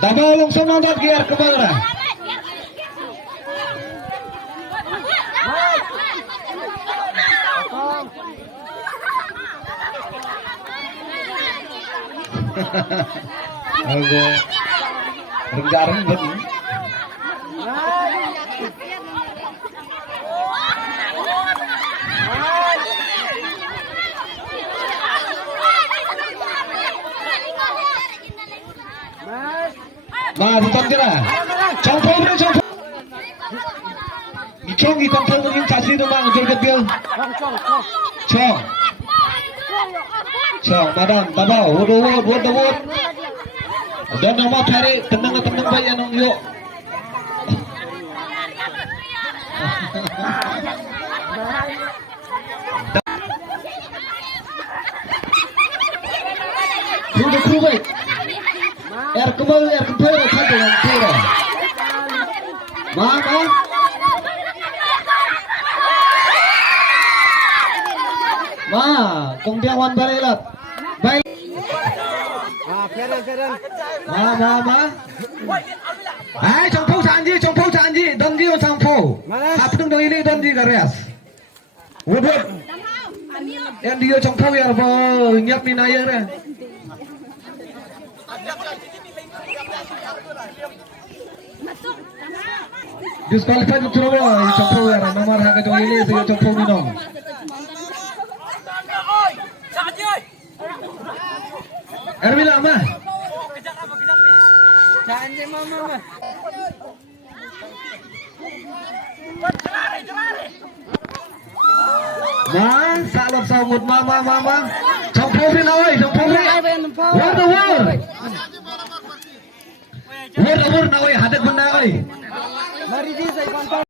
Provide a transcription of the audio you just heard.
Dabao langsung nonton gear ke bawah. Oke, renggareng begini. Mà thì con cái là trong phố nữa trong phố trong thì con phố nó những trả xin đâu mà tôi cần tiêu cho madam baba wood dan nama cari tenang bayi anong yuk kru baik er kembali saja yang kira maka kung diawan barilat baik ai trong phố sản gì đồng đi sang phố hấp đứng đó ini đồng đi gares udah yang dia trong phố ya nyiap ni naya re disqualified tu throw trong phố ya nomor harga trong ini dia trong phố minum Erwin lama. Jangan je mama. Mang salap sangut mama. Trong phố đi nào ơi, trong phố đi. Word nào ơi, hadat benda ơi. Mari di saya